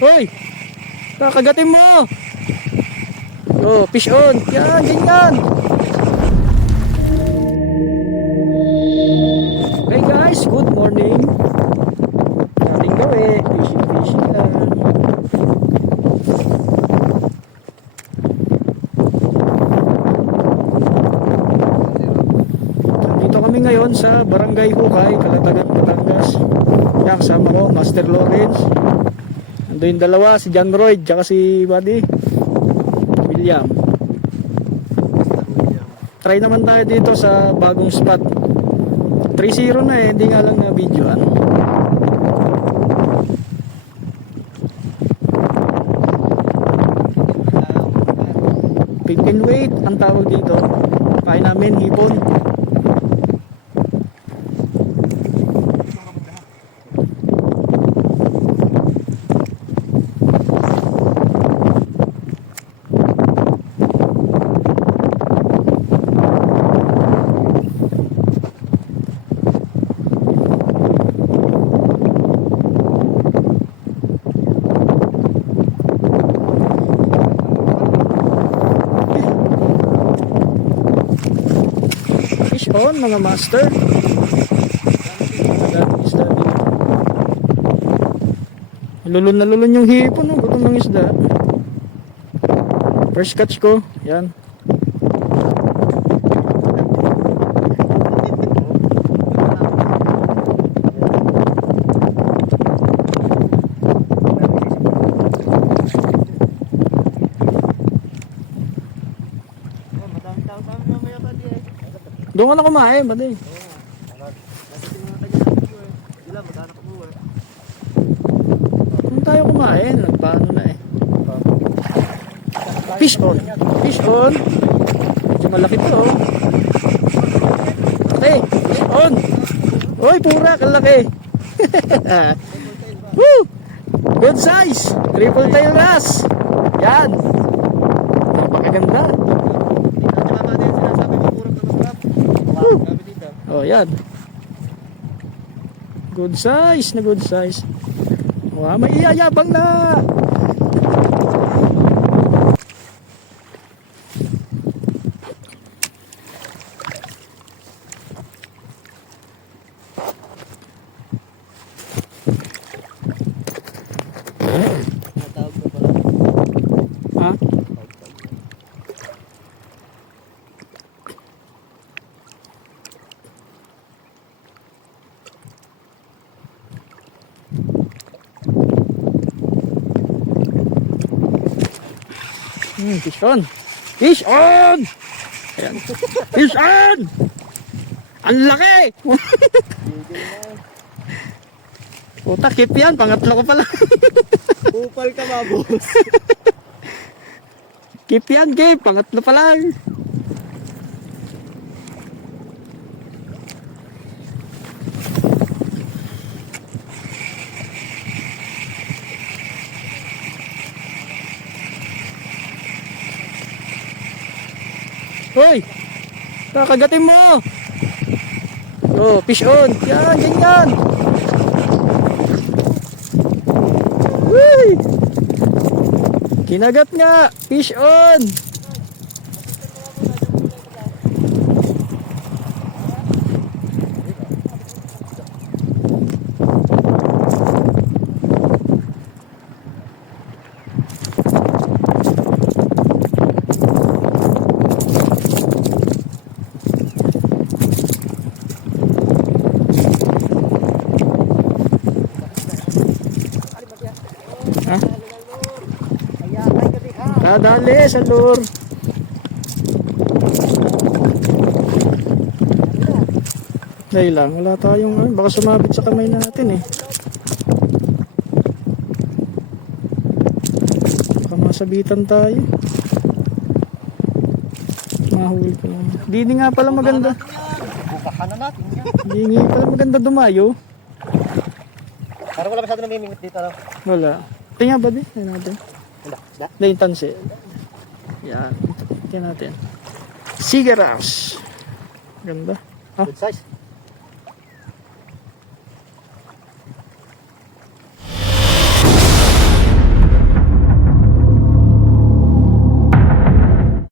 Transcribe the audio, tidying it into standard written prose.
Hoy! Kakagatin mo! Oh, fish on! Yan, ganyan! Hey guys, good morning! Dating gawi, fishing lang. Nandito kami ngayon sa Barangay Hukay, Calatagan, Batangas. Yan, kasama ko, Master Lawrence. Ando yung dalawa, si John Roy, tsaka si Buddy William. Try naman tayo dito sa bagong spot. 3-0 na hindi nga lang na videoan. Pick and wait ang tawag dito. Kain namin hipon. On mga master. Lulun na lulun yung hipon, no? Gutom ng isda. First catch ko. Yan. Doon ka na kumain, Bade. Doon tayo kumain, nagpaano na eh. Fish on. Fish on. Medyo malaki to, oh. Okay, fish on. Uy, pura, kalaki. Woo! Good size. Triple tail wrasse. Yan. Napakaganda. Oh, yan. Good size na good size. Wow, may iyayabang na. Ha? Fish on! Fish on! Ayan. Fish on! Ang laki! Puta, keep yan. Pangatlo ko pala. Upal ka ba, boss? Keep yan, Gabe. Pangatlo pa lang. Hoy! Kakagatin mo! Oh, fish on! Yan, ganyan! Uy! Kinagat nga! Fish on! Ha? Dadali sa lure. Dahil lang, wala tayong baka sumabit sa kamay natin eh. Baka masabitan tayo. Mahuli ko lang. Hindi nga pala maganda. Bukahan na natin yan. Hindi nga pala maganda dumayo. Parang wala masyado namimingit dito, no? Wala. Tingnan ba di? Tingnan natin. Wala. Hindi yung tansi. Yan. Tingnan natin. Sige Rouse. Ganda. Good size.